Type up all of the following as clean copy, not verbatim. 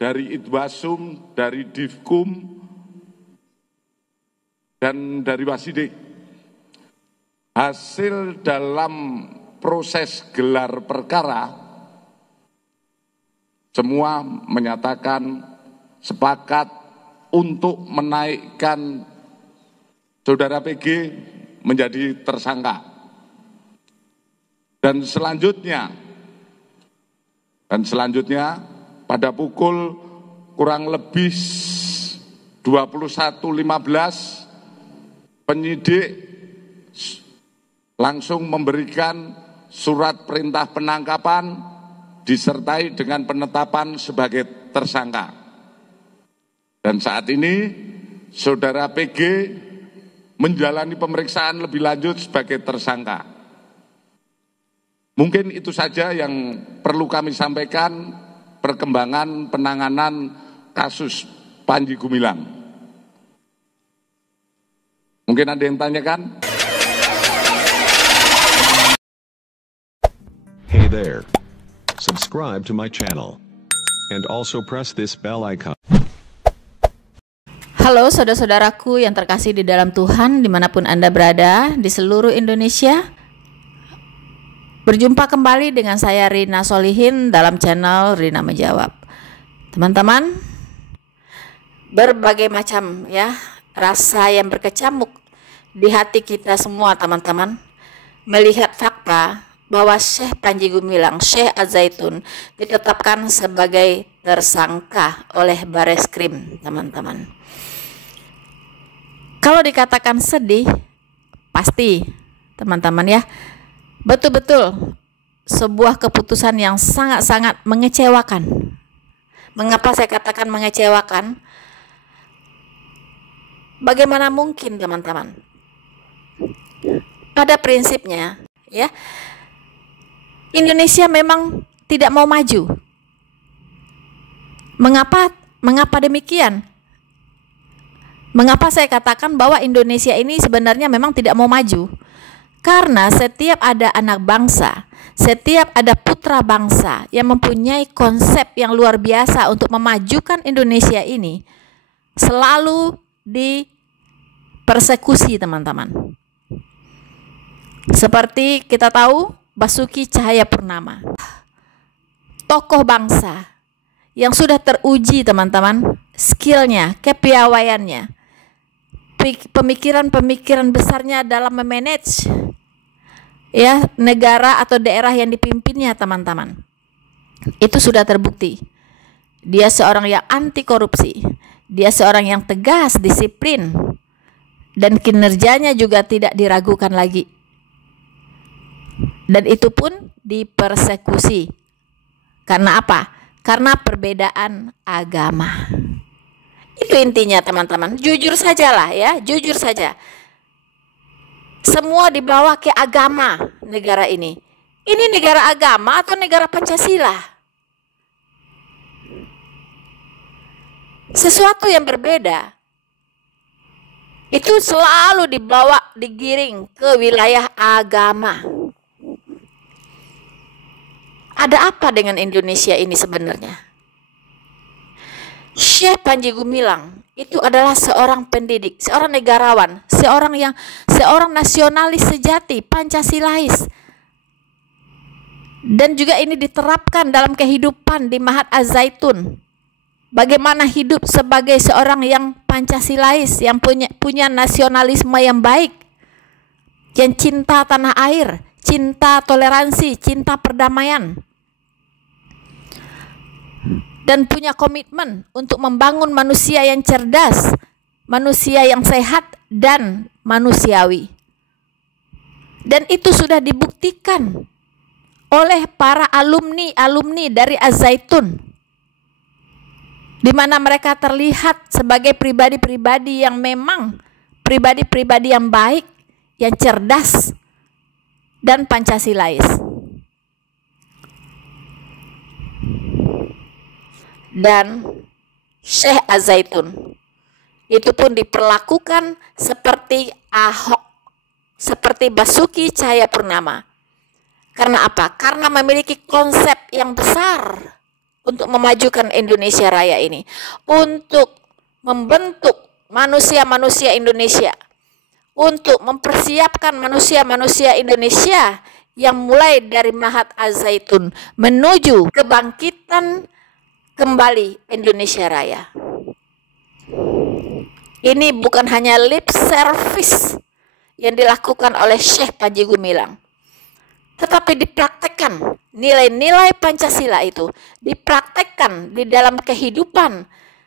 dari Idwasum, dari Divkum, dan dari Wasidik. Hasil dalam proses gelar perkara, semua menyatakan sepakat untuk menaikkan Saudara PG menjadi tersangka. Dan selanjutnya pada pukul kurang lebih 21.15 penyidik langsung memberikan surat perintah penangkapan disertai dengan penetapan sebagai tersangka. Dan saat ini Saudara PG menjalani pemeriksaan lebih lanjut sebagai tersangka. Mungkin itu saja yang perlu kami sampaikan perkembangan penanganan kasus Panji Gumilang. Mungkin ada yang tanyakan? Hey there. Subscribe to my channel. And also press this bell icon. Halo saudara-saudaraku yang terkasih di dalam Tuhan dimanapun Anda berada di seluruh Indonesia. Berjumpa kembali dengan saya Rina Solihin dalam channel Rina Menjawab. Teman-teman, berbagai macam rasa yang berkecamuk di hati kita semua teman-teman melihat fakta bahwa Syekh Panji Gumilang, Syekh Az-Zaitun ditetapkan sebagai tersangka oleh Bareskrim, teman-teman. Kalau dikatakan sedih, pasti teman-teman ya, betul-betul sebuah keputusan yang sangat-sangat mengecewakan. Mengapa saya katakan mengecewakan? Bagaimana mungkin teman-teman? Pada prinsipnya ya, Indonesia memang tidak mau maju. Mengapa demikian? Mengapa saya katakan bahwa Indonesia ini sebenarnya memang tidak mau maju? Karena setiap ada anak bangsa, setiap ada putra bangsa yang mempunyai konsep yang luar biasa untuk memajukan Indonesia ini, selalu dipersekusi teman-teman. Seperti kita tahu Basuki Cahayapurnama, tokoh bangsa yang sudah teruji teman-teman, skillnya, kepiawaiannya, pemikiran-pemikiran besarnya dalam memanage negara atau daerah yang dipimpinnya teman-teman. Itu sudah terbukti. Dia seorang yang anti korupsi, dia seorang yang tegas, disiplin, dan kinerjanya juga tidak diragukan lagi. Dan itu pun dipersekusi. Karena apa? Karena perbedaan agama. Itu intinya teman-teman. Jujur sajalah ya, jujur saja. Semua dibawa ke agama negara ini. Ini negara agama atau negara Pancasila? Sesuatu yang berbeda. Itu selalu digiring ke wilayah agama. Ada apa dengan Indonesia ini sebenarnya? Syekh Panji Gumilang itu adalah seorang pendidik, seorang negarawan, seorang nasionalis sejati, Pancasilais. Dan juga ini diterapkan dalam kehidupan di Mahat Az-Zaitun. Bagaimana hidup sebagai seorang yang Pancasilais, yang punya nasionalisme yang baik, yang cinta tanah air, cinta toleransi, cinta perdamaian, dan punya komitmen untuk membangun manusia yang cerdas, manusia yang sehat dan manusiawi. Dan itu sudah dibuktikan oleh para alumni dari Az-Zaitun, di mana mereka terlihat sebagai pribadi-pribadi yang memang pribadi-pribadi yang baik, yang cerdas, dan Pancasilais. Dan Syekh Az-Zaitun itu pun diperlakukan seperti Ahok, seperti Basuki Cahayapurnama. Karena apa? Karena memiliki konsep yang besar, untuk memajukan Indonesia Raya ini, untuk membentuk manusia-manusia Indonesia, untuk mempersiapkan manusia-manusia Indonesia yang mulai dari Mahat Az-Zaitun menuju kebangkitan kembali Indonesia Raya. Ini bukan hanya lip service yang dilakukan oleh Syekh Panji Gumilang, tetapi dipraktekkan nilai-nilai Pancasila itu, dipraktekkan di dalam kehidupan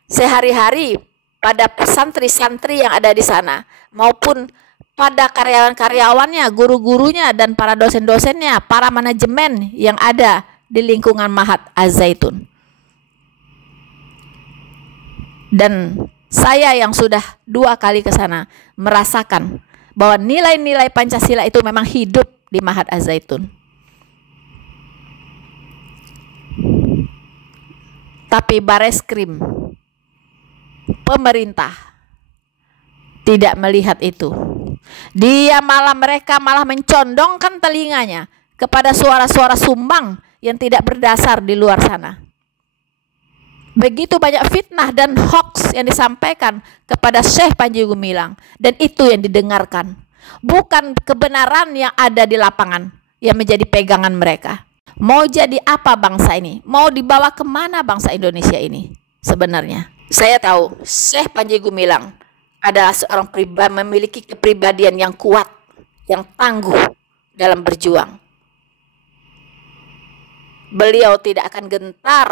sehari-hari pada santri-santri yang ada di sana, maupun pada karyawan-karyawannya, guru-gurunya, dan para dosen-dosennya, para manajemen yang ada di lingkungan Mahat Az-Zaitun. Dan saya yang sudah 2 kali ke sana merasakan bahwa nilai-nilai Pancasila itu memang hidup di Mahat Az-Zaitun. Tapi Bareskrim, pemerintah, tidak melihat itu. Mereka malah mencondongkan telinganya kepada suara-suara sumbang yang tidak berdasar di luar sana. Begitu banyak fitnah dan hoax yang disampaikan kepada Syekh Panji Gumilang, dan itu yang didengarkan. Bukan kebenaran yang ada di lapangan yang menjadi pegangan mereka. Mau jadi apa bangsa ini? Mau dibawa kemana bangsa Indonesia ini sebenarnya? Saya tahu Syekh Panji Gumilang adalah seorang pribadi memiliki kepribadian yang kuat, yang tangguh dalam berjuang. Beliau tidak akan gentar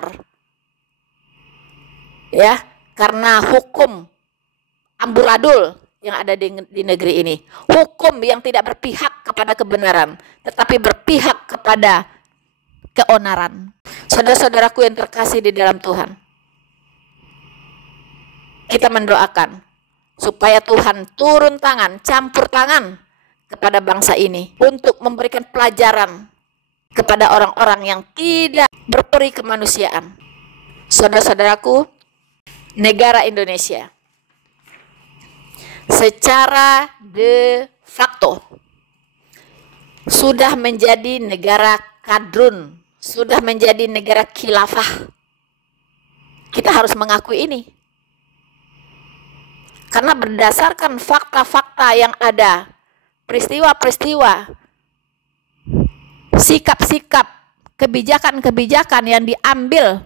ya karena hukum amburadul yang ada di negeri ini, hukum yang tidak berpihak kepada kebenaran tetapi berpihak kepada keonaran. Saudara-saudaraku yang terkasih di dalam Tuhan, kita mendoakan supaya Tuhan turun tangan, campur tangan kepada bangsa ini untuk memberikan pelajaran kepada orang-orang yang tidak berperi kemanusiaan. Saudara-saudaraku, negara Indonesia secara de facto sudah menjadi negara kadrun, sudah menjadi negara khilafah. Kita harus mengakui ini. Karena berdasarkan fakta-fakta yang ada, peristiwa-peristiwa, sikap-sikap, kebijakan-kebijakan yang diambil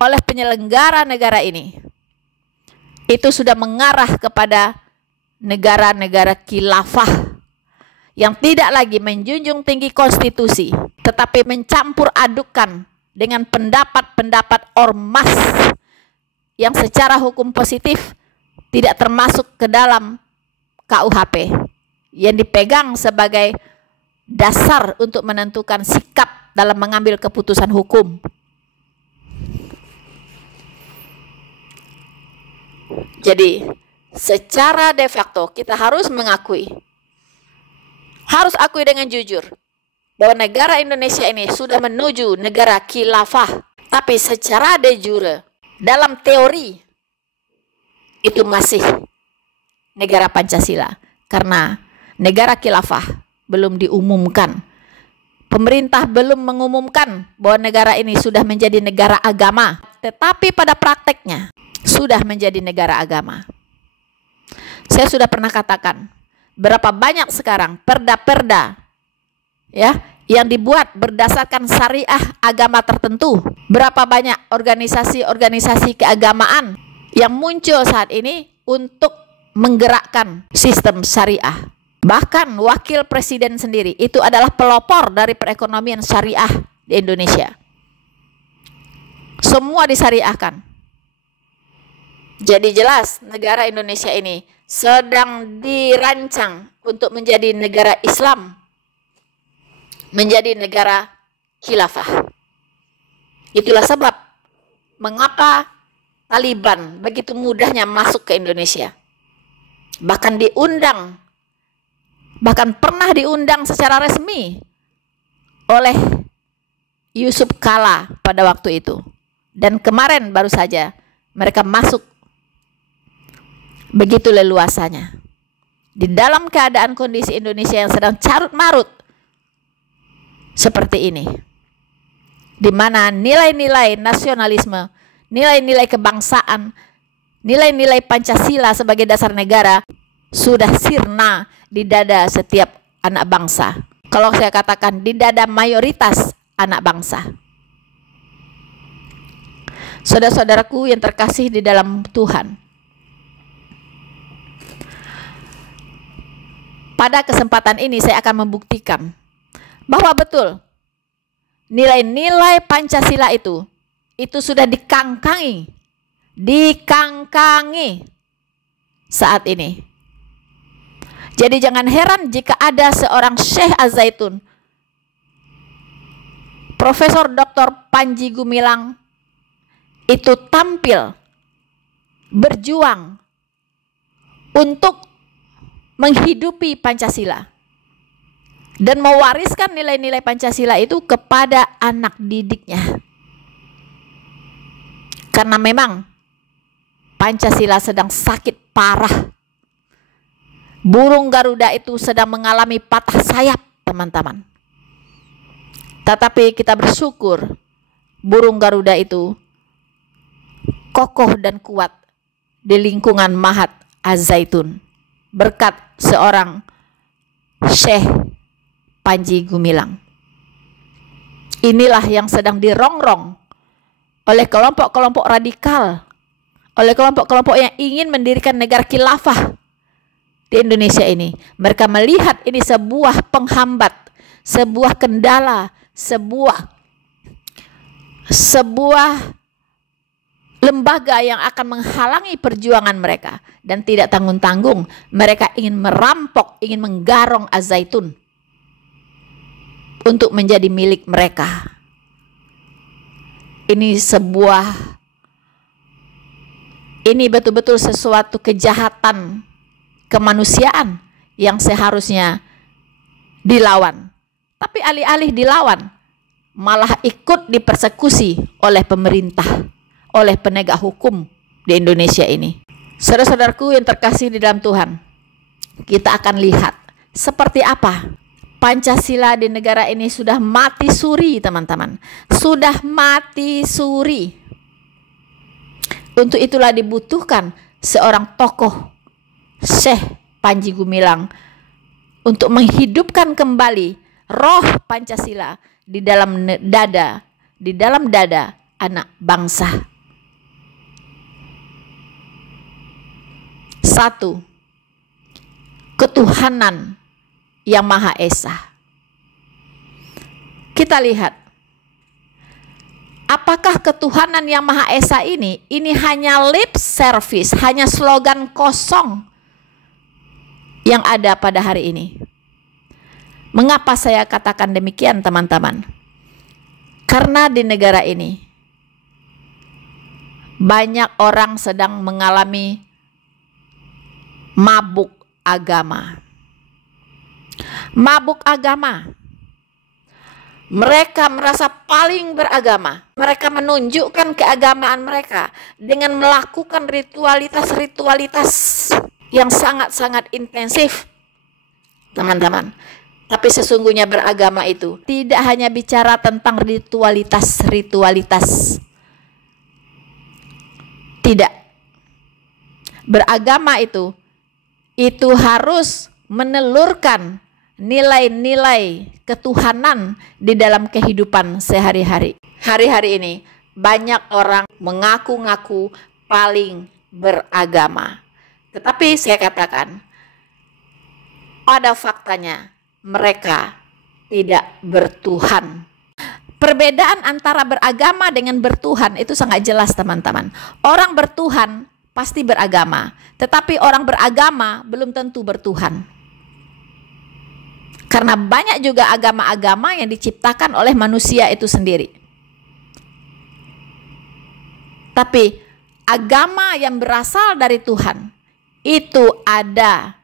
oleh penyelenggara negara ini, itu sudah mengarah kepada negara-negara khilafah yang tidak lagi menjunjung tinggi konstitusi, tetapi mencampur adukan dengan pendapat-pendapat ormas yang secara hukum positif tidak termasuk ke dalam KUHP yang dipegang sebagai dasar untuk menentukan sikap dalam mengambil keputusan hukum. Jadi secara de facto kita harus mengakui, harus akui dengan jujur bahwa negara Indonesia ini sudah menuju negara khilafah. Tapi secara de jure, dalam teori itu masih negara Pancasila, karena negara khilafah belum diumumkan. Pemerintah belum mengumumkan bahwa negara ini sudah menjadi negara agama, tetapi pada prakteknya sudah menjadi negara agama. Saya sudah pernah katakan, berapa banyak sekarang perda-perda ya yang dibuat berdasarkan syariah agama tertentu. Berapa banyak organisasi-organisasi keagamaan yang muncul saat ini untuk menggerakkan sistem syariah. Bahkan wakil presiden sendiri itu adalah pelopor dari perekonomian syariah di Indonesia. Semua disyariahkan. Jadi jelas negara Indonesia ini sedang dirancang untuk menjadi negara Islam, menjadi negara khilafah. Itulah sebab mengapa Taliban begitu mudahnya masuk ke Indonesia. Bahkan pernah diundang secara resmi oleh Yusuf Kala pada waktu itu. Dan kemarin baru saja mereka masuk begitu leluasanya. Di dalam keadaan kondisi Indonesia yang sedang carut marut seperti ini, di mana nilai-nilai nasionalisme, nilai-nilai kebangsaan, nilai-nilai Pancasila sebagai dasar negara sudah sirna di dada setiap anak bangsa. Kalau saya katakan di dada mayoritas anak bangsa. Saudara-saudaraku yang terkasih di dalam Tuhan, pada kesempatan ini saya akan membuktikan bahwa betul nilai-nilai Pancasila itu sudah dikangkangi saat ini. Jadi jangan heran jika ada seorang Syekh Az-Zaitun, Profesor Dr. Panji Gumilang, itu tampil berjuang untuk menghidupi Pancasila dan mewariskan nilai-nilai Pancasila itu kepada anak didiknya. Karena memang Pancasila sedang sakit parah. Burung Garuda itu sedang mengalami patah sayap, teman-teman. Tetapi kita bersyukur burung Garuda itu kokoh dan kuat di lingkungan Mahat Az-Zaitun berkat seorang Syekh Panji Gumilang. Inilah yang sedang dirongrong oleh kelompok-kelompok radikal, oleh kelompok-kelompok yang ingin mendirikan negara khilafah di Indonesia ini. Mereka melihat ini sebuah penghambat, sebuah kendala, sebuah lembaga yang akan menghalangi perjuangan mereka, dan tidak tanggung-tanggung mereka ingin merampok, ingin menggarong Az-Zaitun untuk menjadi milik mereka. Ini betul-betul sesuatu kejahatan kemanusiaan yang seharusnya dilawan. Tapi alih-alih dilawan, malah ikut dipersekusi oleh pemerintah, oleh penegak hukum di Indonesia ini. Saudara-saudaraku yang terkasih di dalam Tuhan, kita akan lihat seperti apa Pancasila di negara ini sudah mati suri, teman-teman. Sudah mati suri. Untuk itulah dibutuhkan seorang tokoh, Syekh Panji Gumilang, untuk menghidupkan kembali roh Pancasila di dalam dada anak bangsa. 1. Ketuhanan yang Maha Esa. Kita lihat, apakah ketuhanan yang Maha Esa ini hanya lip service, hanya slogan kosong yang ada pada hari ini? Mengapa saya katakan demikian, teman-teman? Karena di negara ini banyak orang sedang mengalami mabuk agama. Mabuk agama. Mereka merasa paling beragama. Mereka menunjukkan keagamaan mereka dengan melakukan ritualitas-ritualitas yang sangat-sangat intensif, teman-teman. Tapi sesungguhnya beragama itu tidak hanya bicara tentang ritualitas. Tidak. Beragama itu harus menelurkan nilai-nilai ketuhanan di dalam kehidupan sehari-hari. Hari-hari ini banyak orang mengaku-ngaku paling beragama. Tetapi saya katakan, pada faktanya mereka tidak bertuhan. Perbedaan antara beragama dengan bertuhan itu sangat jelas, teman-teman. Orang bertuhan pasti beragama, tetapi orang beragama belum tentu bertuhan. Karena banyak juga agama-agama yang diciptakan oleh manusia itu sendiri. Tapi agama yang berasal dari Tuhan itu ada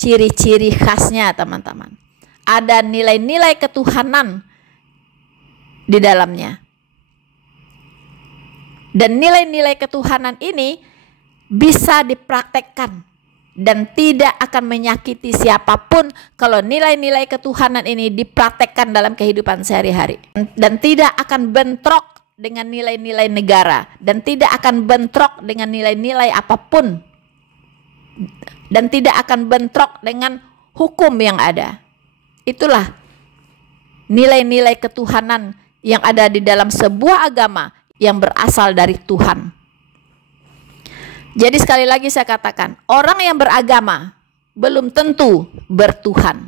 ciri-ciri khasnya, teman-teman. Ada nilai-nilai ketuhanan di dalamnya. Dan nilai-nilai ketuhanan ini bisa dipraktekkan dan tidak akan menyakiti siapapun kalau nilai-nilai ketuhanan ini dipraktekkan dalam kehidupan sehari-hari, dan tidak akan bentrok dengan nilai-nilai negara, dan tidak akan bentrok dengan nilai-nilai apapun, dan tidak akan bentrok dengan hukum yang ada. Itulah nilai-nilai ketuhanan yang ada di dalam sebuah agama yang berasal dari Tuhan. Jadi sekali lagi saya katakan, orang yang beragama belum tentu bertuhan.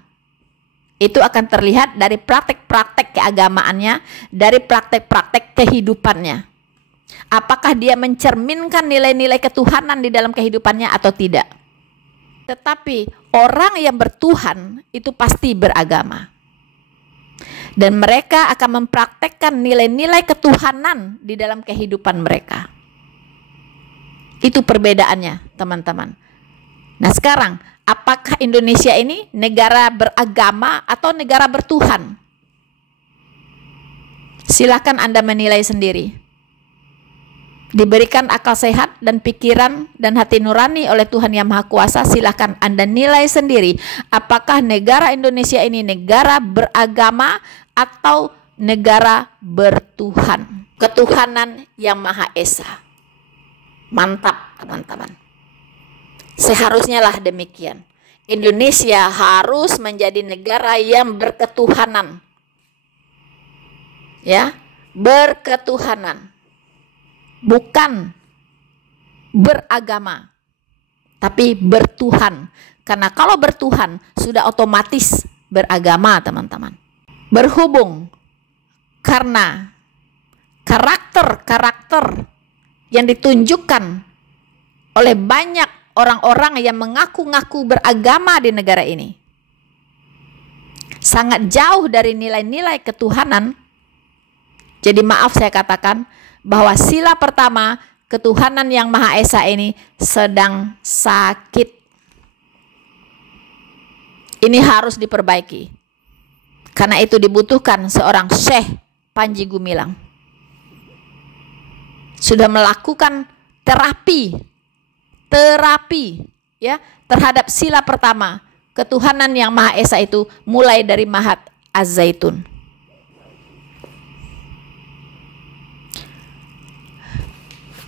Itu akan terlihat dari praktek-praktek keagamaannya, dari praktek-praktek kehidupannya. Apakah dia mencerminkan nilai-nilai ketuhanan di dalam kehidupannya atau tidak. Tetapi orang yang bertuhan itu pasti beragama. Dan mereka akan mempraktekkan nilai-nilai ketuhanan di dalam kehidupan mereka. Itu perbedaannya, teman-teman. Nah, sekarang apakah Indonesia ini negara beragama atau negara bertuhan? Silakan Anda menilai sendiri. Diberikan akal sehat dan pikiran dan hati nurani oleh Tuhan Yang Maha Kuasa, silakan Anda nilai sendiri apakah negara Indonesia ini negara beragama atau negara bertuhan. Ketuhanan Yang Maha Esa. Mantap, teman-teman. Seharusnya lah demikian. Indonesia harus menjadi negara yang berketuhanan. Ya, berketuhanan. Bukan beragama, tapi bertuhan. Karena kalau bertuhan sudah otomatis beragama, teman-teman. Berhubung karena karakter-karakter yang ditunjukkan oleh banyak orang-orang yang mengaku-ngaku beragama di negara ini sangat jauh dari nilai-nilai ketuhanan. Jadi maaf saya katakan bahwa sila pertama ketuhanan Yang Maha Esa ini sedang sakit. Ini harus diperbaiki. Karena itu dibutuhkan seorang Syekh Panji Gumilang. Sudah melakukan terapi ya terhadap sila pertama ketuhanan Yang Maha Esa itu, mulai dari Mahat Az-Zaitun.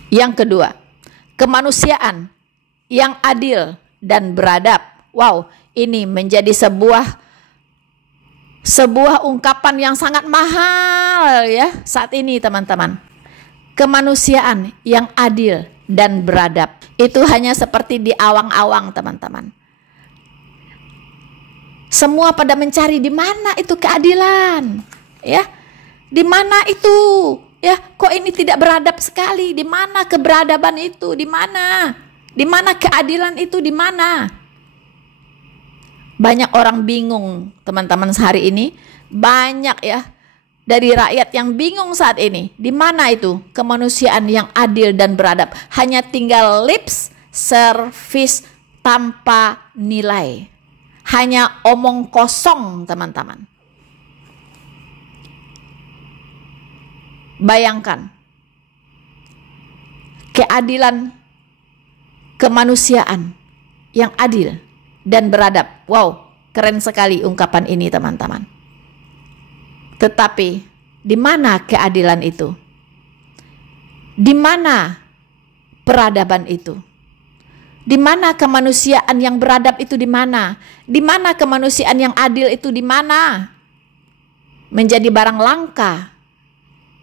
Yang kedua, kemanusiaan yang adil dan beradab. Wow, ini menjadi sebuah ungkapan yang sangat mahal ya saat ini, teman-teman. Kemanusiaan yang adil dan beradab itu hanya seperti di awang-awang, teman-teman. Semua pada mencari di mana itu keadilan, ya, di mana itu, ya, kok ini tidak beradab sekali, di mana keberadaban itu, di mana keadilan itu, di mana? Banyak orang bingung, teman-teman, sehari ini banyak ya dari rakyat yang bingung saat ini. Di mana itu kemanusiaan yang adil dan beradab? Hanya tinggal lips service tanpa nilai. Hanya omong kosong, teman-teman. Bayangkan. Keadilan kemanusiaan yang adil dan beradab. Wow, keren sekali ungkapan ini, teman-teman. Tetapi di mana keadilan itu? Di mana peradaban itu? Di mana kemanusiaan yang beradab itu, di mana? Di mana kemanusiaan yang adil itu, di mana? Menjadi barang langka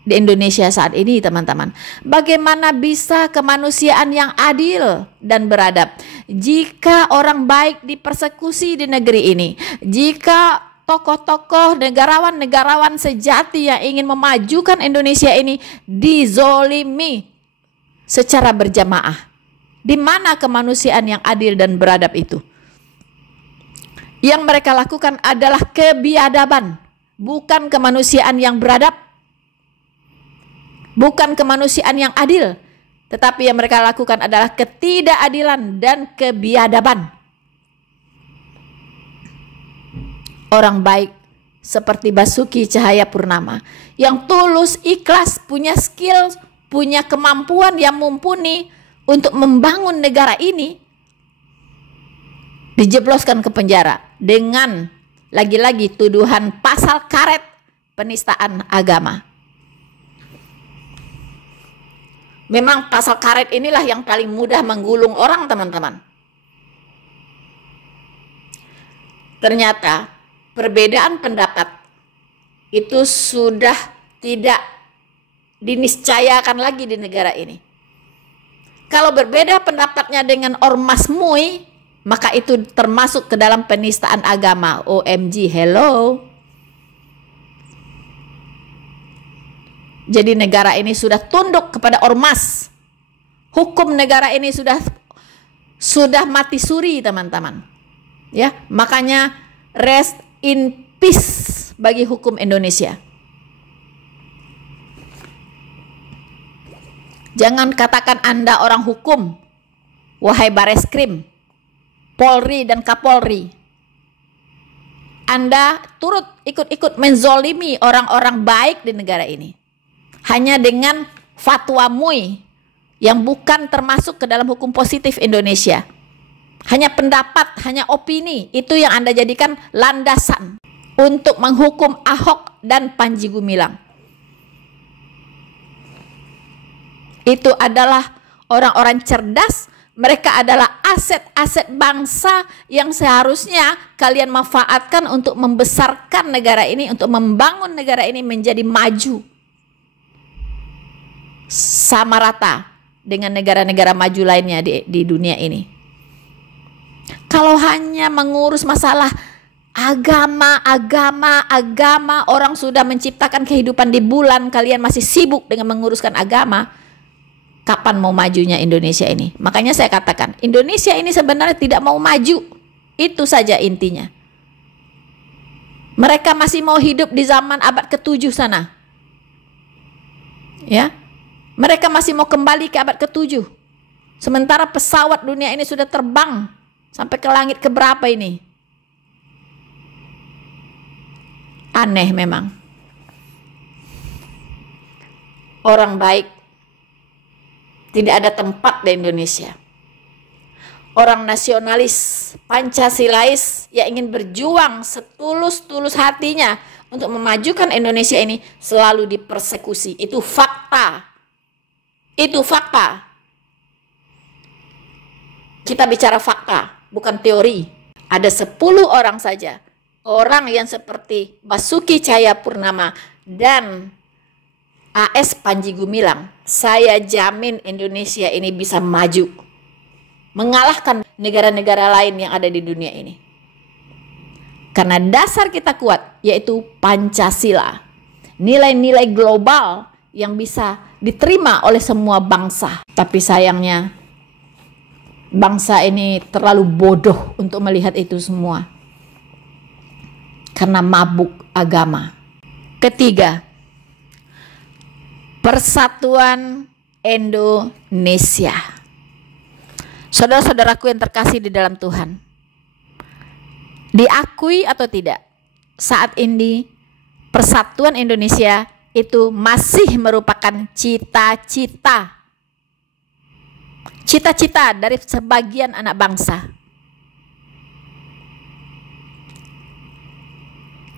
di Indonesia saat ini, teman-teman. Bagaimana bisa kemanusiaan yang adil dan beradab jika orang baik dipersekusi di negeri ini? Jika tokoh-tokoh, negarawan-negarawan sejati yang ingin memajukan Indonesia ini dizolimi secara berjamaah. Di mana kemanusiaan yang adil dan beradab itu? Yang mereka lakukan adalah kebiadaban, bukan kemanusiaan yang beradab, bukan kemanusiaan yang adil, tetapi yang mereka lakukan adalah ketidakadilan dan kebiadaban. Orang baik seperti Basuki Cahayapurnama yang tulus, ikhlas, punya skill, punya kemampuan yang mumpuni untuk membangun negara ini, dijebloskan ke penjara dengan lagi-lagi tuduhan pasal karet penistaan agama. Memang pasal karet inilah yang paling mudah menggulung orang, teman-teman. Ternyata perbedaan pendapat itu sudah tidak diniscayakan lagi di negara ini. Kalau berbeda pendapatnya dengan ormas MUI, maka itu termasuk ke dalam penistaan agama. OMG, hello. Jadi negara ini sudah tunduk kepada ormas. Hukum negara ini sudah mati suri, teman-teman. Ya, makanya rest in peace bagi hukum Indonesia. Jangan katakan Anda orang hukum, wahai Bareskrim, Polri dan Kapolri. Anda turut ikut-ikut menzolimi orang-orang baik di negara ini. Hanya dengan fatwa MUI yang bukan termasuk ke dalam hukum positif Indonesia. Hanya pendapat, hanya opini, itu yang Anda jadikan landasan untuk menghukum Ahok dan Panji Gumilang. Itu adalah orang-orang cerdas, mereka adalah aset-aset bangsa yang seharusnya kalian manfaatkan untuk membesarkan negara ini, untuk membangun negara ini menjadi maju. Sama rata dengan negara-negara maju lainnya di dunia ini. Kalau hanya mengurus masalah agama, orang sudah menciptakan kehidupan di bulan, kalian masih sibuk dengan menguruskan agama. Kapan mau majunya Indonesia ini? Makanya saya katakan, Indonesia ini sebenarnya tidak mau maju. Itu saja intinya. Mereka masih mau hidup di zaman abad ke-7 sana. Ya. Mereka masih mau kembali ke abad ke-7. Sementara pesawat dunia ini sudah terbang sampai ke langit keberapa ini? Aneh memang. Orang baik tidak ada tempat di Indonesia. Orang nasionalis, Pancasilais yang ingin berjuang setulus-tulus hatinya untuk memajukan Indonesia ini selalu dipersekusi. Itu fakta. Itu fakta. Kita bicara fakta, bukan teori. Ada 10 orang saja. Orang yang seperti Basuki Cahayapurnama dan AS Panji Gumilang, saya jamin Indonesia ini bisa maju, mengalahkan negara-negara lain yang ada di dunia ini. Karena dasar kita kuat, yaitu Pancasila. Nilai-nilai global yang bisa diterima oleh semua bangsa. Tapi sayangnya, bangsa ini terlalu bodoh untuk melihat itu semua. Karena mabuk agama. Ketiga, Persatuan Indonesia. Saudara-saudaraku yang terkasih di dalam Tuhan, diakui atau tidak, saat ini Persatuan Indonesia itu masih merupakan cita-cita dari sebagian anak bangsa.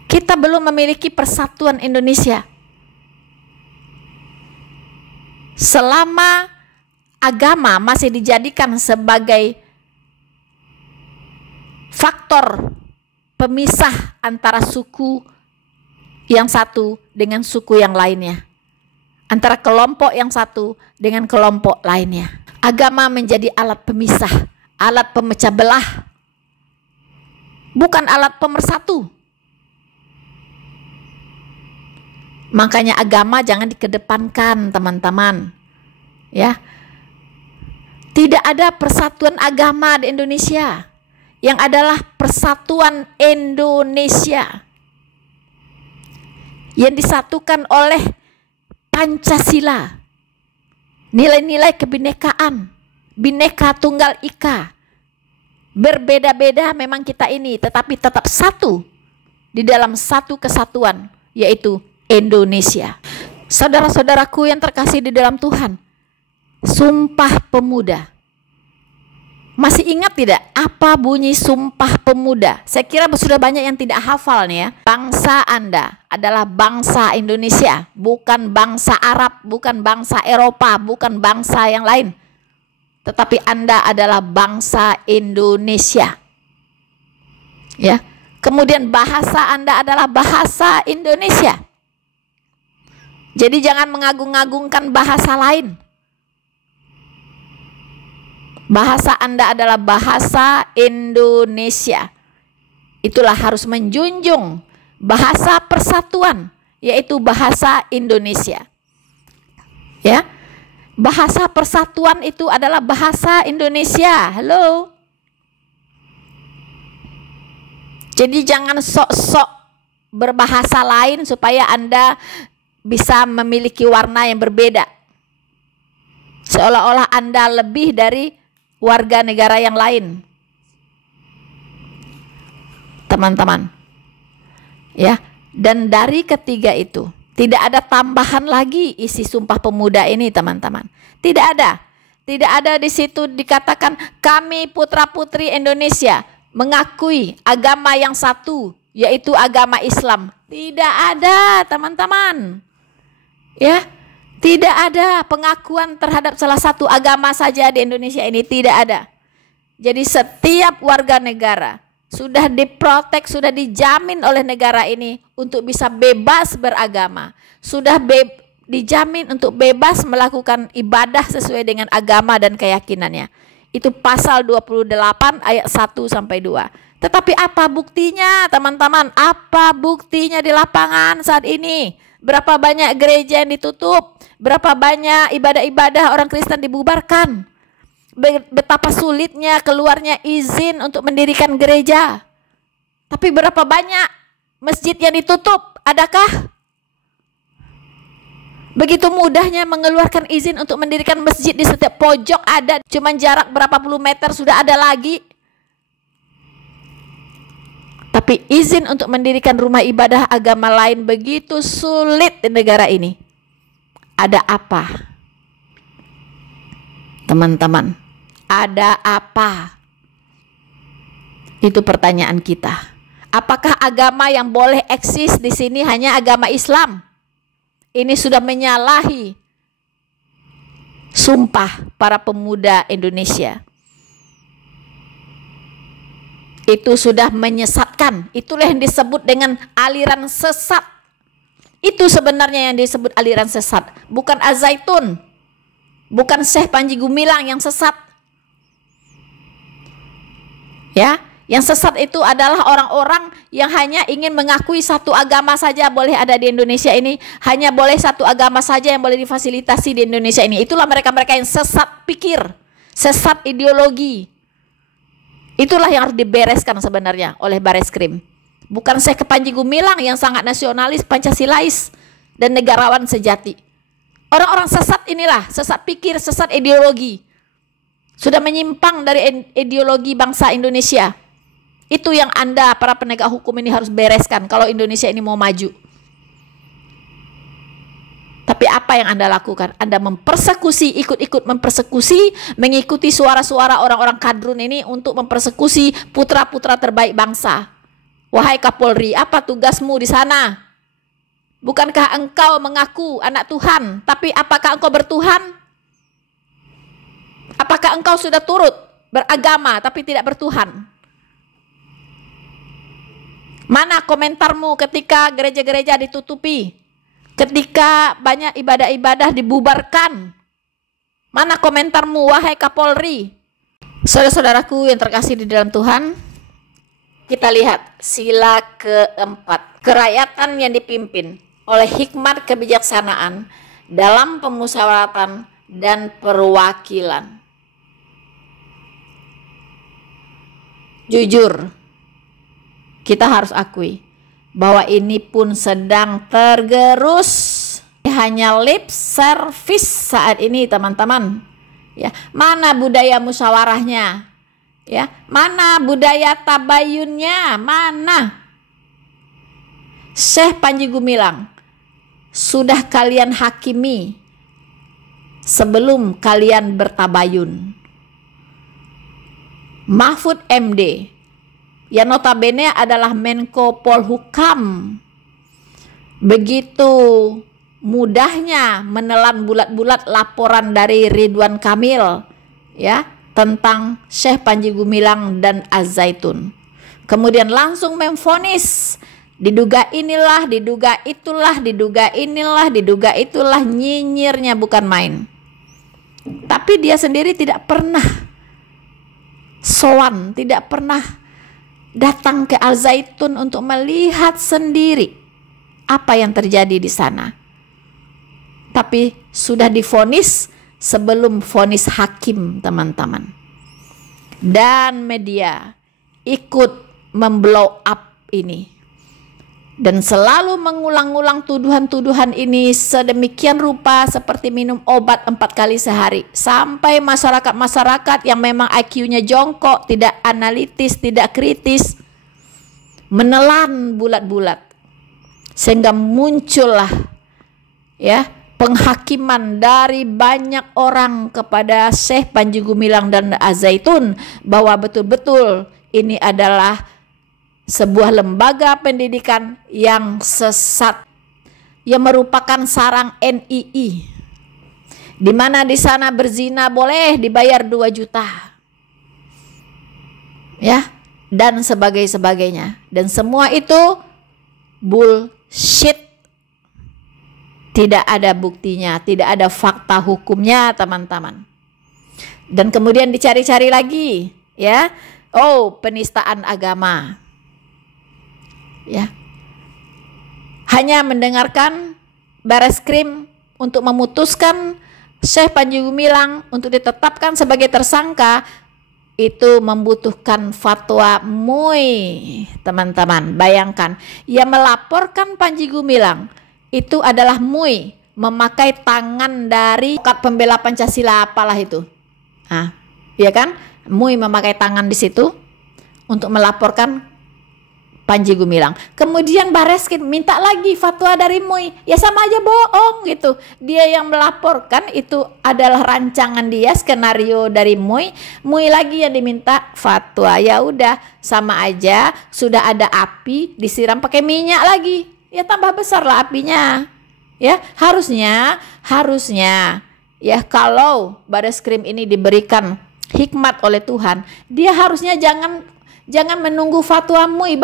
Kita belum memiliki persatuan Indonesia. Selama agama masih dijadikan sebagai faktor pemisah antara suku yang satu dengan suku yang lainnya, antara kelompok yang satu dengan kelompok lainnya. Agama menjadi alat pemisah, alat pemecah belah, bukan alat pemersatu. Makanya agama jangan dikedepankan, teman-teman. Ya. Tidak ada persatuan agama di Indonesia. Yang adalah Persatuan Indonesia. Yang disatukan oleh Pancasila. Nilai-nilai kebinekaan, Bhinneka Tunggal Ika. Berbeda-beda memang kita ini, tetapi tetap satu di dalam satu kesatuan, yaitu Indonesia. Saudara-saudaraku yang terkasih di dalam Tuhan, Sumpah Pemuda Masih ingat tidak apa bunyi Sumpah Pemuda? Saya kira sudah banyak yang tidak hafal nih ya. Bangsa Anda adalah bangsa Indonesia, bukan bangsa Arab, bukan bangsa Eropa, bukan bangsa yang lain. Tetapi Anda adalah bangsa Indonesia. Ya. Kemudian bahasa Anda adalah bahasa Indonesia. Jadi jangan mengagung-agungkan bahasa lain. Bahasa Anda adalah bahasa Indonesia. Itulah harus menjunjung bahasa persatuan, yaitu bahasa Indonesia. Ya. Bahasa persatuan itu adalah bahasa Indonesia. Halo. Jadi jangan sok-sok berbahasa lain supaya Anda bisa memiliki warna yang berbeda. Seolah-olah Anda lebih dari warga negara yang lain. Teman-teman. Ya, dan dari ketiga itu tidak ada tambahan lagi isi Sumpah Pemuda ini, teman-teman. Tidak ada. Tidak ada di situ dikatakan kami putra-putri Indonesia mengakui agama yang satu, yaitu agama Islam. Tidak ada, teman-teman. Ya, tidak ada pengakuan terhadap salah satu agama saja di Indonesia ini, tidak ada. Jadi setiap warga negara sudah diprotek, sudah dijamin oleh negara ini untuk bisa bebas beragama. Sudah dijamin untuk bebas melakukan ibadah sesuai dengan agama dan keyakinannya. Itu pasal 28 ayat 1 sampai 2. Tetapi apa buktinya, teman-teman? Apa buktinya di lapangan saat ini? Berapa banyak gereja yang ditutup? Berapa banyak ibadah-ibadah orang Kristen dibubarkan? Betapa sulitnya keluarnya izin untuk mendirikan gereja. Tapi berapa banyak masjid yang ditutup? Adakah? Begitu mudahnya mengeluarkan izin untuk mendirikan masjid di setiap pojok ada. Cuman jarak berapa puluh meter sudah ada lagi. Tapi izin untuk mendirikan rumah ibadah agama lain begitu sulit di negara ini. Ada apa? Teman-teman, ada apa? Itu pertanyaan kita. Apakah agama yang boleh eksis di sini hanya agama Islam? Ini sudah menyalahi sumpah para pemuda Indonesia. Itu sudah menyesatkan. Itulah yang disebut dengan aliran sesat. Itu sebenarnya yang disebut aliran sesat. Bukan Az-Zaitun. Bukan Syekh Panji Gumilang yang sesat. Ya, yang sesat itu adalah orang-orang yang hanya ingin mengakui satu agama saja boleh ada di Indonesia ini. Hanya boleh satu agama saja yang boleh difasilitasi di Indonesia ini. Itulah mereka-mereka yang sesat pikir. Sesat ideologi. Itulah yang harus dibereskan sebenarnya oleh Bareskrim. Bukan Syekh Panji Gumilang yang sangat nasionalis, Pancasilais, dan negarawan sejati. Orang-orang sesat inilah, sesat pikir, sesat ideologi. Sudah menyimpang dari ideologi bangsa Indonesia. Itu yang Anda, para penegak hukum ini harus bereskan kalau Indonesia ini mau maju. Tapi apa yang Anda lakukan? Anda mempersekusi, ikut-ikut mempersekusi, mengikuti suara-suara orang-orang kadrun ini untuk mempersekusi putra-putra terbaik bangsa. Wahai Kapolri, apa tugasmu di sana? Bukankah engkau mengaku anak Tuhan, tapi apakah engkau bertuhan? Apakah engkau sudah turut beragama tapi tidak bertuhan? Mana komentarmu ketika gereja-gereja ditutupi? Ketika banyak ibadah-ibadah dibubarkan? Mana komentarmu, wahai Kapolri? Saudara-saudaraku yang terkasih di dalam Tuhan, kita lihat sila keempat. Kerakyatan yang dipimpin oleh hikmat kebijaksanaan dalam pemusyawaratan dan perwakilan. Jujur, kita harus akui bahwa ini pun sedang tergerus. Hanya lip service saat ini, teman-teman. Ya, mana budaya musyawarahnya? Ya, mana budaya tabayunnya? Mana? Syekh Panji Gumilang, sudah kalian hakimi sebelum kalian bertabayun. Mahfud MD, yang notabene adalah Menko Polhukam, begitu mudahnya menelan bulat-bulat laporan dari Ridwan Kamil ya tentang Syekh Panji Gumilang dan Az-Zaitun. Kemudian langsung memvonis, diduga inilah, diduga itulah, diduga inilah, diduga itulah, nyinyirnya bukan main. Tapi dia sendiri tidak pernah sowan, tidak pernah datang ke Al-Zaitun untuk melihat sendiri apa yang terjadi di sana. Tapi sudah divonis sebelum vonis hakim, teman-teman. Dan media ikut memblow up ini. Dan selalu mengulang-ulang tuduhan-tuduhan ini sedemikian rupa seperti minum obat 4 kali sehari. Sampai masyarakat-masyarakat yang memang IQ-nya jongkok, tidak analitis, tidak kritis, menelan bulat-bulat. Sehingga muncullah ya penghakiman dari banyak orang kepada Syekh Panji Gumilang dan Az-Zaitun bahwa betul-betul ini adalah sebuah lembaga pendidikan yang sesat, yang merupakan sarang NII, di mana di sana berzina boleh dibayar 2 juta, ya, dan sebagainya. Dan semua itu bullshit. Tidak ada buktinya, tidak ada fakta hukumnya, teman-teman. Dan kemudian dicari-cari lagi, ya. Oh, penistaan agama. Ya. Hanya mendengarkan Bareskrim untuk memutuskan Syekh Panji Gumilang untuk ditetapkan sebagai tersangka, itu membutuhkan fatwa MUI, teman-teman. Bayangkan, yang melaporkan Panji Gumilang itu adalah MUI, memakai tangan dari Advokat Pembela Pancasila apalah itu. Nah, ya kan? MUI memakai tangan di situ untuk melaporkan Panji Gumilang. Kemudian Bareskrim minta lagi fatwa dari MUI. Ya sama aja bohong gitu. Dia yang melaporkan itu adalah rancangan dia, skenario dari MUI. MUI lagi yang diminta fatwa. Ya udah, sama aja, sudah ada api disiram pakai minyak lagi. Ya tambah besar lah apinya. Ya, harusnya ya kalau Bareskrim ini diberikan hikmat oleh Tuhan, dia harusnya jangan menunggu fatwa MUI.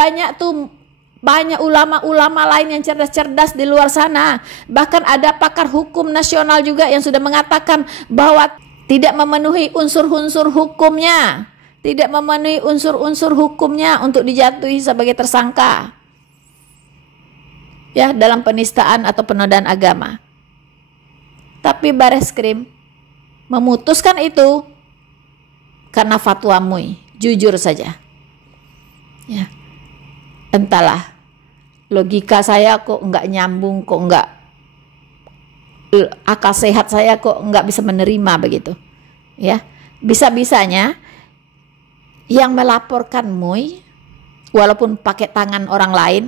Banyak ulama-ulama lain yang cerdas-cerdas di luar sana. Bahkan ada pakar hukum nasional juga yang sudah mengatakan bahwa tidak memenuhi unsur-unsur hukumnya. Tidak memenuhi unsur-unsur hukumnya untuk dijatuhi sebagai tersangka. Ya, dalam penistaan atau penodaan agama. Tapi Bareskrim memutuskan itu karena fatwa MUI. Jujur saja. Ya, entahlah, logika saya kok nggak nyambung, kok nggak, akal sehat saya kok nggak bisa menerima begitu. Ya, bisa-bisanya yang melaporkan MUI, walaupun pakai tangan orang lain,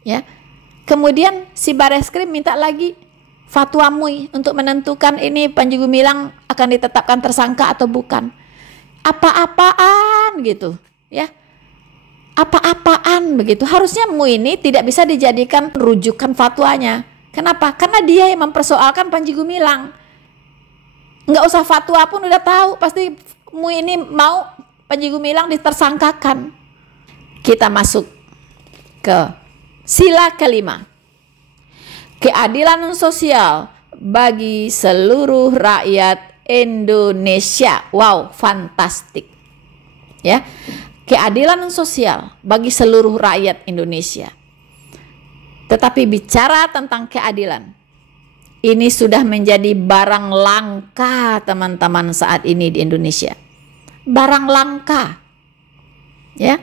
ya, kemudian si Bareskrim minta lagi fatwa MUI untuk menentukan ini Panji Gumilang akan ditetapkan tersangka atau bukan. Apa-apaan gitu, ya. Apa-apaan begitu. Harusnya MUI ini tidak bisa dijadikan rujukan fatwanya. Kenapa? Karena dia yang mempersoalkan Panji Gumilang. Nggak usah fatwa pun udah tahu pasti MUI ini mau Panji Gumilang ditersangkakan. Kita masuk ke sila kelima. Keadilan sosial bagi seluruh rakyat Indonesia. Wow, fantastik. Ya. Keadilan sosial bagi seluruh rakyat Indonesia. Tetapi bicara tentang keadilan, ini sudah menjadi barang langka, teman-teman, saat ini di Indonesia. Barang langka. Ya.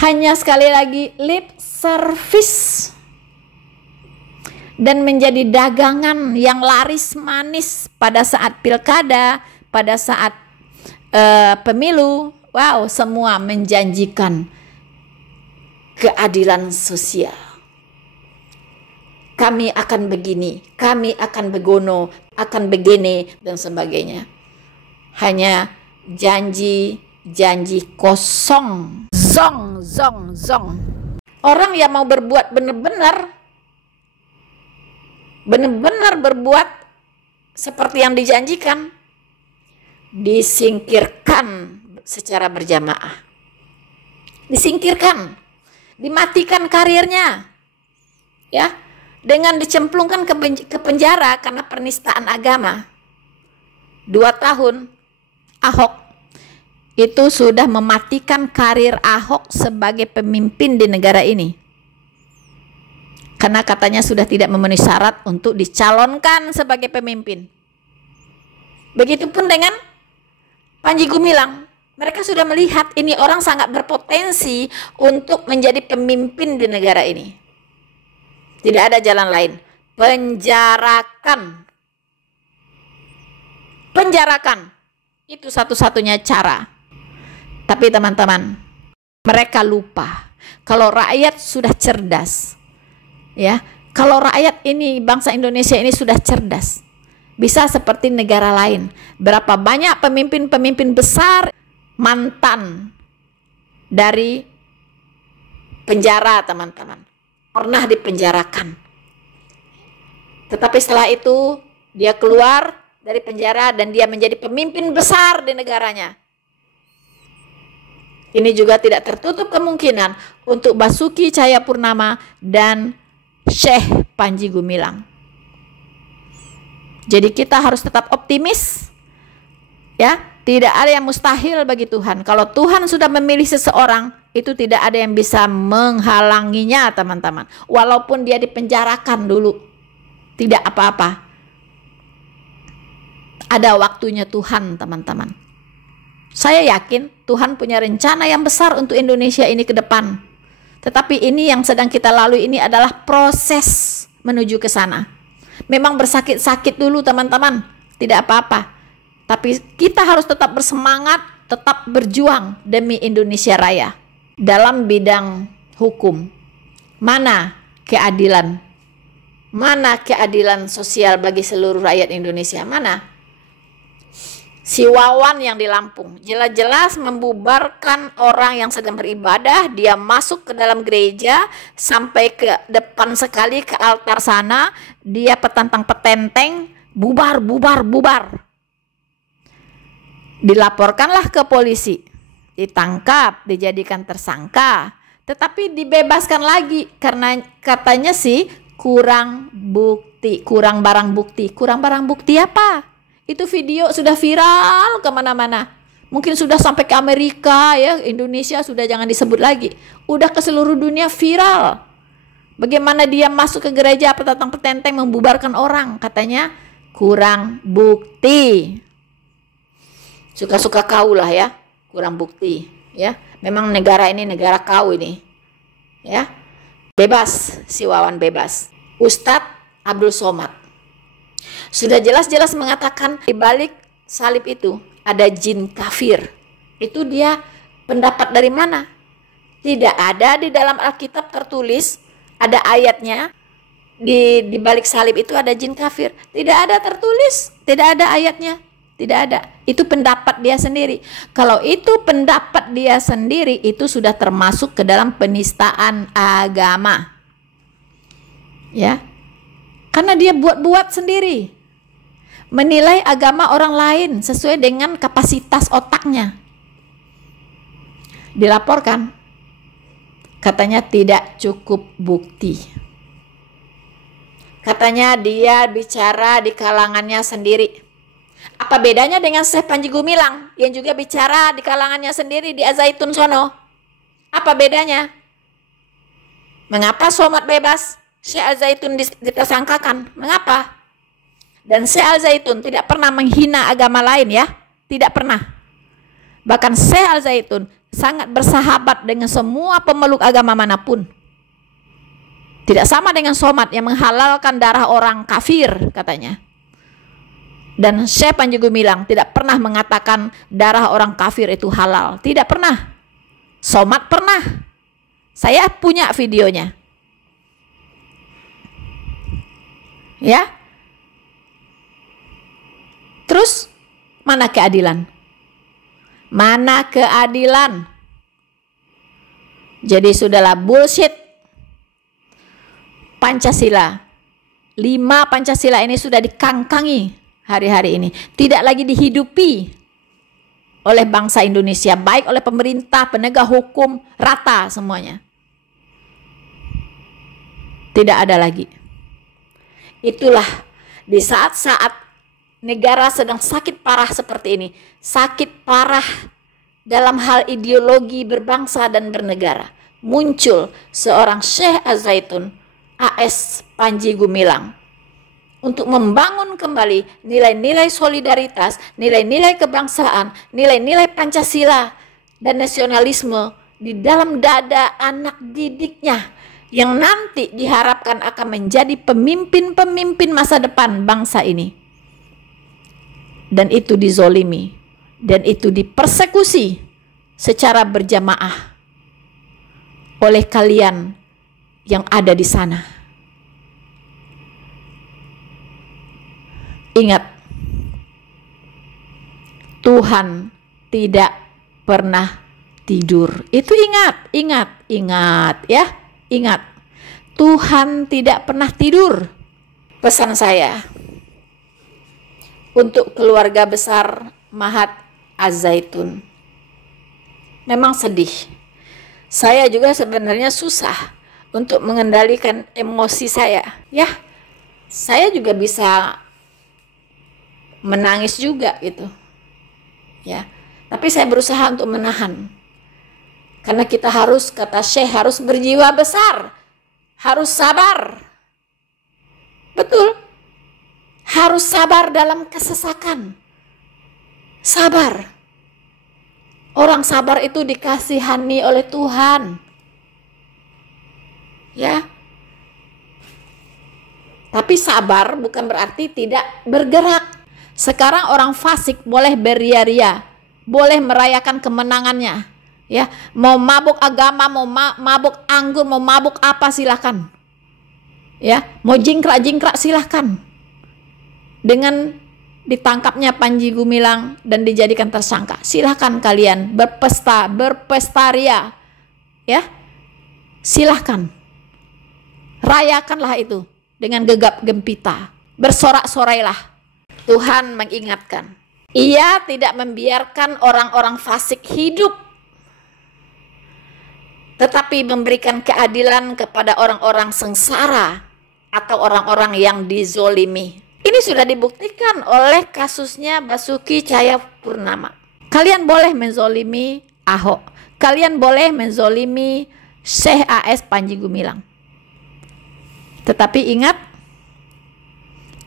Hanya sekali lagi lip service. Dan menjadi dagangan yang laris manis pada saat pilkada, pada saat pemilu. Wow, semua menjanjikan keadilan sosial. Kami akan begini, kami akan begono, akan begini, dan sebagainya. Hanya janji janji kosong. Zong, zong, zong. Orang yang mau berbuat benar-benar berbuat seperti yang dijanjikan, disingkirkan secara berjamaah. Disingkirkan, dimatikan karirnya, ya, dengan dicemplungkan ke penjara karena penistaan agama. 2 tahun Ahok itu sudah mematikan karir Ahok sebagai pemimpin di negara ini, karena katanya sudah tidak memenuhi syarat untuk dicalonkan sebagai pemimpin. Begitupun dengan Panji Gumilang. Mereka sudah melihat ini orang sangat berpotensi untuk menjadi pemimpin di negara ini. Tidak ada jalan lain. Penjarakan. Penjarakan. Itu satu-satunya cara. Tapi teman-teman, mereka lupa kalau rakyat sudah cerdas. Ya, kalau rakyat ini, bangsa Indonesia ini sudah cerdas, bisa seperti negara lain. Berapa banyak pemimpin-pemimpin besar mantan dari penjara, teman-teman, pernah dipenjarakan. Tetapi setelah itu dia keluar dari penjara dan dia menjadi pemimpin besar di negaranya. Ini juga tidak tertutup kemungkinan untuk Basuki Cahayapurnama dan Syekh Panji Gumilang. Jadi kita harus tetap optimis, ya. Tidak ada yang mustahil bagi Tuhan. Kalau Tuhan sudah memilih seseorang, itu tidak ada yang bisa menghalanginya, teman-teman. Walaupun dia dipenjarakan dulu, tidak apa-apa. Ada waktunya Tuhan, teman-teman. Saya yakin Tuhan punya rencana yang besar untuk Indonesia ini ke depan. Tetapi ini yang sedang kita lalui ini adalah proses menuju ke sana. Memang bersakit-sakit dulu, teman-teman. Tidak apa-apa. Tapi kita harus tetap bersemangat, tetap berjuang demi Indonesia Raya. Dalam bidang hukum, mana keadilan? Mana keadilan sosial bagi seluruh rakyat Indonesia? Mana? Si Wawan yang di Lampung jelas-jelas membubarkan orang yang sedang beribadah. Dia masuk ke dalam gereja, sampai ke depan sekali ke altar sana, dia petantang-petenteng, bubar, bubar, bubar. Dilaporkanlah ke polisi, ditangkap, dijadikan tersangka, tetapi dibebaskan lagi karena katanya sih kurang bukti, kurang barang bukti. Kurang barang bukti apa? Itu video sudah viral kemana-mana. Mungkin sudah sampai ke Amerika, ya. Indonesia sudah jangan disebut lagi. Udah ke seluruh dunia viral. Bagaimana dia masuk ke gereja petantang-petenteng membubarkan orang, katanya kurang bukti. Suka-suka kau lah, ya, kurang bukti, ya. Memang negara ini negara kau ini, ya. Bebas, si Wawan bebas. Ustadz Abdul Somad sudah jelas-jelas mengatakan di balik salib itu ada jin kafir. Itu dia pendapat dari mana? Tidak ada di dalam Alkitab tertulis ada ayatnya di balik salib itu ada jin kafir. Tidak ada tertulis, tidak ada ayatnya. Tidak ada. Itu pendapat dia sendiri. Kalau itu pendapat dia sendiri, itu sudah termasuk ke dalam penistaan agama. Ya. Karena dia buat-buat sendiri. Menilai agama orang lain sesuai dengan kapasitas otaknya. Dilaporkan. Katanya tidak cukup bukti. Katanya dia bicara di kalangannya sendiri. Apa bedanya dengan Syekh Panji Gumilang yang juga bicara di kalangannya sendiri di Al-Zaitun sono? Apa bedanya? Mengapa Somad bebas? Syekh Al-Zaitun ditersangkakan. Mengapa? Dan Syekh Al-Zaitun tidak pernah menghina agama lain, ya. Tidak pernah. Bahkan Syekh Al-Zaitun sangat bersahabat dengan semua pemeluk agama manapun. Tidak sama dengan Somad yang menghalalkan darah orang kafir, katanya. Dan Syekh Panji Gumilang tidak pernah mengatakan darah orang kafir itu halal. Tidak pernah. Somad pernah. Saya punya videonya. Ya. Terus mana keadilan? Mana keadilan? Jadi sudahlah, bullshit. Pancasila. 5 Pancasila ini sudah dikangkangi hari-hari ini. Tidak lagi dihidupi oleh bangsa Indonesia, baik oleh pemerintah, penegak hukum, rata semuanya. Tidak ada lagi. Itulah di saat-saat negara sedang sakit parah seperti ini, sakit parah dalam hal ideologi berbangsa dan bernegara, muncul seorang Syekh Az-Zaitun AS Panji Gumilang untuk membangun kembali nilai-nilai solidaritas, nilai-nilai kebangsaan, nilai-nilai Pancasila dan nasionalisme di dalam dada anak didiknya yang nanti diharapkan akan menjadi pemimpin-pemimpin masa depan bangsa ini. Dan itu dizolimi, dan itu dipersekusi secara berjamaah oleh kalian yang ada di sana. Ingat, Tuhan tidak pernah tidur. Itu ingat ya. Ingat, Tuhan tidak pernah tidur. Pesan saya untuk keluarga besar Mahat Az-Zaitun, memang sedih. Saya juga sebenarnya susah untuk mengendalikan emosi saya. Ya, saya juga bisa menangis juga gitu. Ya, tapi saya berusaha untuk menahan. Karena kita harus, kata Syekh, harus berjiwa besar. Harus sabar. Betul. Harus sabar dalam kesesakan. Sabar. Orang sabar itu dikasihani oleh Tuhan. Ya. Tapi sabar bukan berarti tidak bergerak. Sekarang orang fasik boleh beria-ria, boleh merayakan kemenangannya. Ya, mau mabuk agama, mau mabuk anggur, mau mabuk apa silahkan. Ya, mau jingkrak-jingkrak silahkan. Dengan ditangkapnya Panji Gumilang dan dijadikan tersangka, silahkan kalian berpesta, berpestaria. Ya, silahkan. Rayakanlah itu dengan gegap gempita. Bersorak-sorailah. Tuhan mengingatkan, Ia tidak membiarkan orang-orang fasik hidup, tetapi memberikan keadilan kepada orang-orang sengsara atau orang-orang yang dizolimi. Ini sudah dibuktikan oleh kasusnya Basuki Cahayapurnama. Kalian boleh menzolimi Ahok, kalian boleh menzolimi Syekh AS Panji Gumilang, tetapi ingat,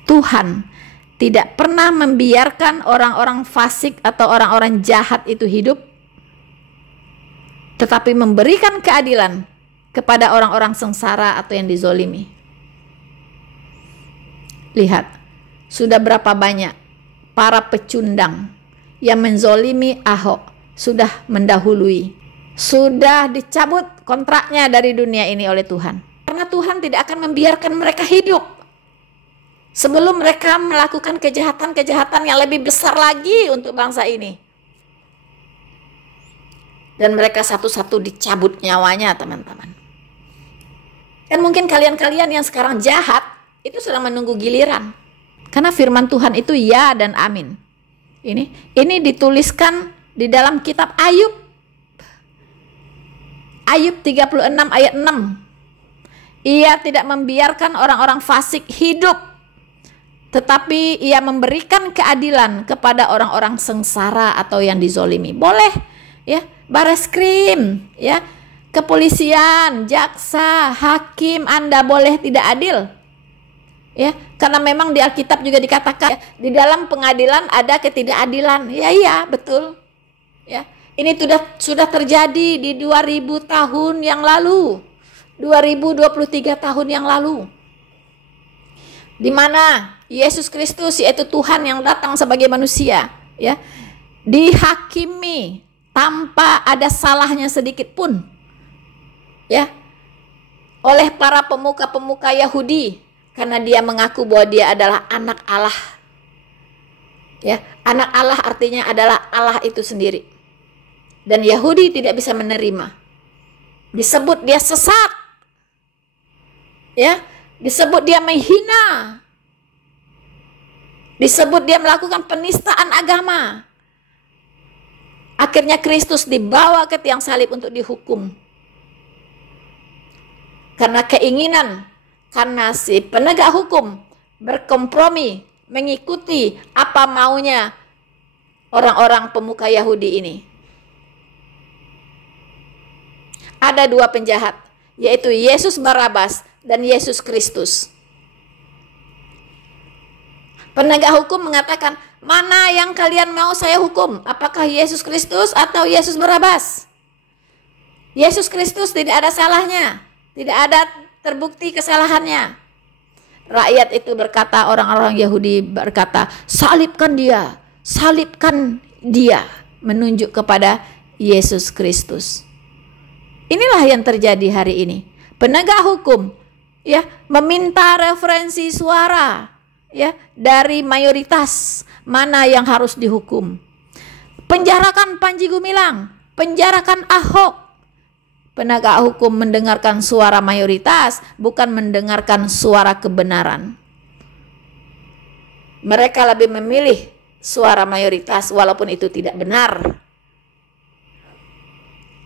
Tuhan tidak pernah membiarkan orang-orang fasik atau orang-orang jahat itu hidup, tetapi memberikan keadilan kepada orang-orang sengsara atau yang dizolimi. Lihat, sudah berapa banyak para pecundang yang menzolimi Ahok sudah mendahului, sudah dicabut kontraknya dari dunia ini oleh Tuhan. Karena Tuhan tidak akan membiarkan mereka hidup sebelum mereka melakukan kejahatan-kejahatan yang lebih besar lagi untuk bangsa ini. Dan mereka satu-satu dicabut nyawanya, teman-teman. Dan mungkin kalian-kalian yang sekarang jahat itu sedang menunggu giliran. Karena firman Tuhan itu ya dan amin. Ini dituliskan di dalam kitab Ayub. Ayub 36 ayat 6. Ia tidak membiarkan orang-orang fasik hidup, tetapi ia memberikan keadilan kepada orang-orang sengsara atau yang dizolimi. Boleh, ya, Bareskrim, ya, kepolisian, jaksa, hakim, Anda boleh tidak adil. Ya, karena memang di Alkitab juga dikatakan ya, di dalam pengadilan ada ketidakadilan. Ya, iya, betul. Ya, ini sudah terjadi di 2000 tahun yang lalu. 2023 tahun yang lalu. Di mana Yesus Kristus, yaitu Tuhan yang datang sebagai manusia, ya, dihakimi tanpa ada salahnya sedikit pun, ya, oleh para pemuka-pemuka Yahudi, karena dia mengaku bahwa dia adalah anak Allah. Ya, anak Allah artinya adalah Allah itu sendiri. Dan Yahudi tidak bisa menerima. Disebut dia sesat. Ya, disebut dia menghina. Disebut dia melakukan penistaan agama. Akhirnya Kristus dibawa ke tiang salib untuk dihukum. Karena keinginan, karena si penegak hukum berkompromi mengikuti apa maunya orang-orang pemuka Yahudi ini. Ada dua penjahat, yaitu Yesus Barabas dan Yesus Kristus. Penegak hukum mengatakan, mana yang kalian mau saya hukum? Apakah Yesus Kristus atau Yesus Barabas? Yesus Kristus tidak ada salahnya. Tidak ada terbukti kesalahannya. Rakyat itu berkata, orang-orang Yahudi berkata, salibkan dia. Salibkan dia. Menunjuk kepada Yesus Kristus. Inilah yang terjadi hari ini. Penegak hukum ya meminta referensi suara ya dari mayoritas mana yang harus dihukum. Penjarakan Panji Gumilang, penjarakan Ahok. Penegak hukum mendengarkan suara mayoritas, bukan mendengarkan suara kebenaran. Mereka lebih memilih suara mayoritas walaupun itu tidak benar.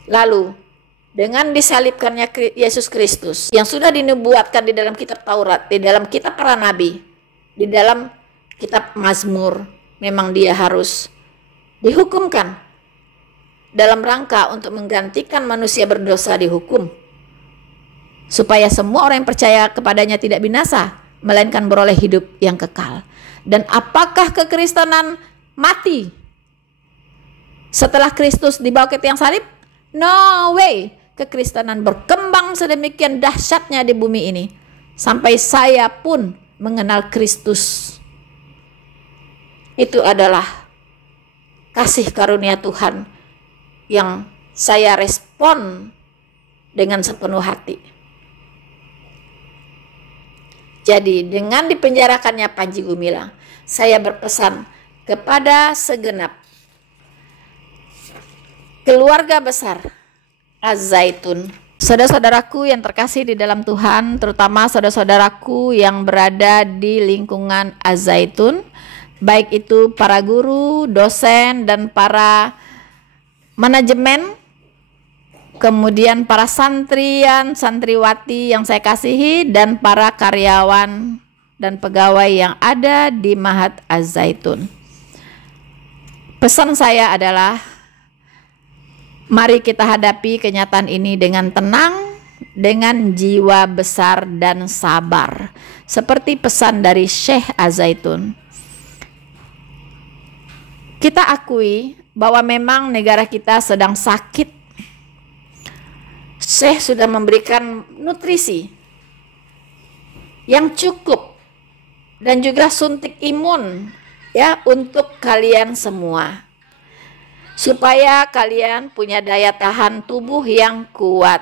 Lalu dengan disalibkannya Yesus Kristus yang sudah dinubuatkan di dalam kitab Taurat, di dalam kitab para nabi, di dalam kitab Mazmur, memang dia harus dihukumkan dalam rangka untuk menggantikan manusia berdosa dihukum, supaya semua orang yang percaya kepadanya tidak binasa, melainkan beroleh hidup yang kekal. Dan apakah kekristenan mati setelah Kristus dibawa ke tiang salib? No way. Kekristenan berkembang sedemikian dahsyatnya di bumi ini, sampai saya pun mengenal Kristus. Itu adalah kasih karunia Tuhan yang saya respon dengan sepenuh hati. Jadi dengan dipenjarakannya Panji Gumilang, saya berpesan kepada segenap keluarga besar Az-Zaitun, saudara-saudaraku yang terkasih di dalam Tuhan, terutama saudara-saudaraku yang berada di lingkungan Az-Zaitun, baik itu para guru, dosen, dan para manajemen, kemudian para santrian, santriwati yang saya kasihi, dan para karyawan dan pegawai yang ada di Mahat Az-Zaitun. Pesan saya adalah, mari kita hadapi kenyataan ini dengan tenang, dengan jiwa besar dan sabar. Seperti pesan dari Syekh Az-Zaitun. Kita akui bahwa memang negara kita sedang sakit. Syekh sudah memberikan nutrisi yang cukup dan juga suntik imun ya untuk kalian semua, supaya kalian punya daya tahan tubuh yang kuat.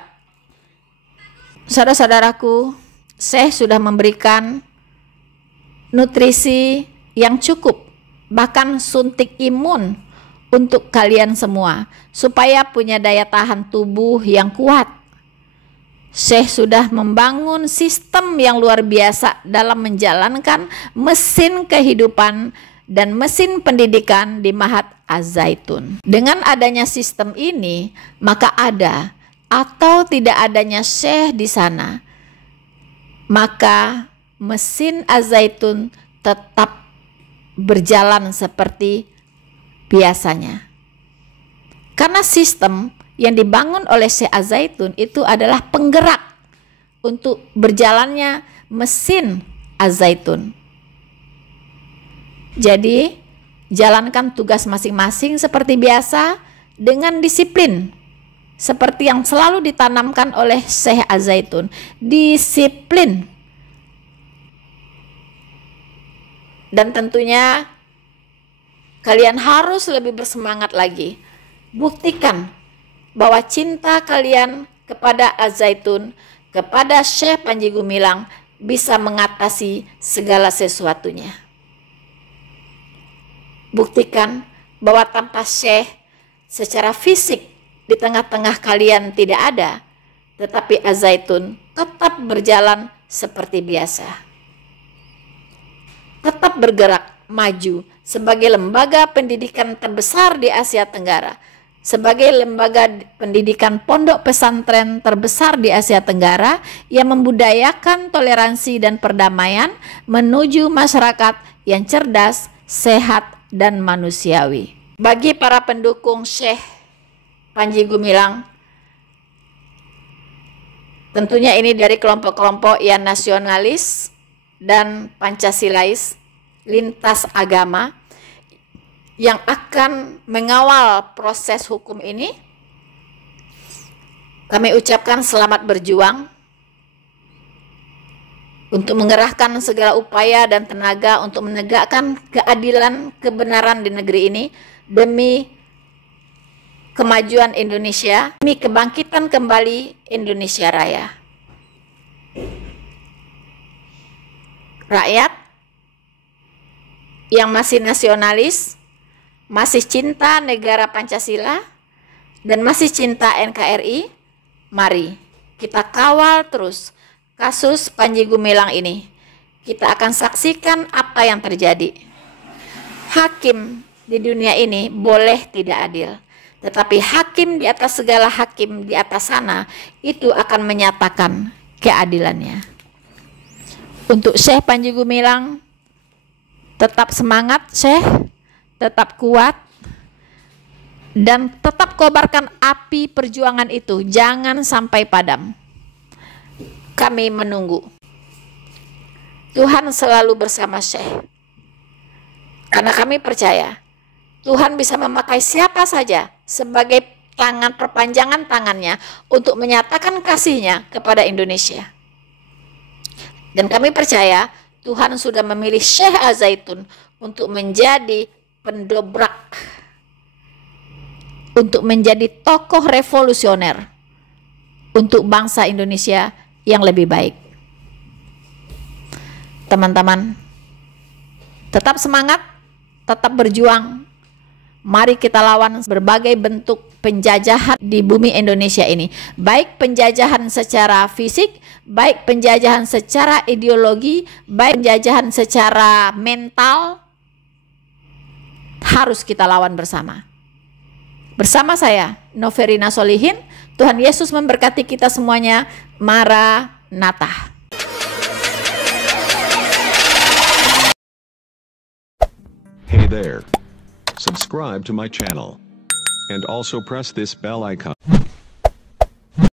Saudara-saudaraku, Syekh sudah memberikan nutrisi yang cukup, bahkan suntik imun untuk kalian semua, supaya punya daya tahan tubuh yang kuat. Syekh sudah membangun sistem yang luar biasa dalam menjalankan mesin kehidupan dan mesin pendidikan di Mahat Az-Zaitun. Dengan adanya sistem ini, maka ada atau tidak adanya Syekh di sana, maka mesin Az-Zaitun tetap berjalan seperti biasanya. Karena sistem yang dibangun oleh Syekh Az-Zaitun itu adalah penggerak untuk berjalannya mesin Az-Zaitun. Jadi, jalankan tugas masing-masing seperti biasa dengan disiplin, seperti yang selalu ditanamkan oleh Syekh Az-Zaitun. Disiplin. Dan tentunya kalian harus lebih bersemangat lagi. Buktikan bahwa cinta kalian kepada Az-Zaitun, kepada Syekh Panji Gumilang bisa mengatasi segala sesuatunya. Buktikan bahwa tanpa Syekh secara fisik di tengah-tengah kalian tidak ada, tetapi Az-Zaitun tetap berjalan seperti biasa. Tetap bergerak maju sebagai lembaga pendidikan terbesar di Asia Tenggara, sebagai lembaga pendidikan pondok pesantren terbesar di Asia Tenggara yang membudayakan toleransi dan perdamaian menuju masyarakat yang cerdas, sehat, dan manusiawi. Bagi para pendukung Syekh Panji Gumilang, tentunya ini dari kelompok-kelompok yang nasionalis dan Pancasilais lintas agama yang akan mengawal proses hukum ini, kami ucapkan selamat berjuang untuk mengerahkan segala upaya dan tenaga untuk menegakkan keadilan, kebenaran di negeri ini demi kemajuan Indonesia, demi kebangkitan kembali Indonesia Raya. Rakyat yang masih nasionalis, masih cinta negara Pancasila, dan masih cinta NKRI, mari kita kawal terus kasus Panji Gumilang ini. Kita akan saksikan apa yang terjadi. Hakim di dunia ini boleh tidak adil, tetapi hakim di atas segala hakim di atas sana itu akan menyatakan keadilannya. Untuk Syekh Panji Gumilang, tetap semangat Syekh, tetap kuat, dan tetap kobarkan api perjuangan itu, jangan sampai padam. Kami menunggu. Tuhan selalu bersama Syekh, karena kami percaya Tuhan bisa memakai siapa saja sebagai perpanjangan tangannya untuk menyatakan kasihnya kepada Indonesia. Dan kami percaya Tuhan sudah memilih Syekh Az-Zaitun untuk menjadi pendobrak, untuk menjadi tokoh revolusioner untuk bangsa Indonesia yang lebih baik. Teman-teman, tetap semangat, tetap berjuang. Mari kita lawan berbagai bentuk penjajahan di bumi Indonesia ini, baik penjajahan secara fisik, baik penjajahan secara ideologi, baik penjajahan secara mental. Harus kita lawan bersama. Bersama saya, Noverina Solihin. Tuhan Yesus memberkati kita semuanya. Maranatha. Hey there. Subscribe to my channel. And also press this bell icon.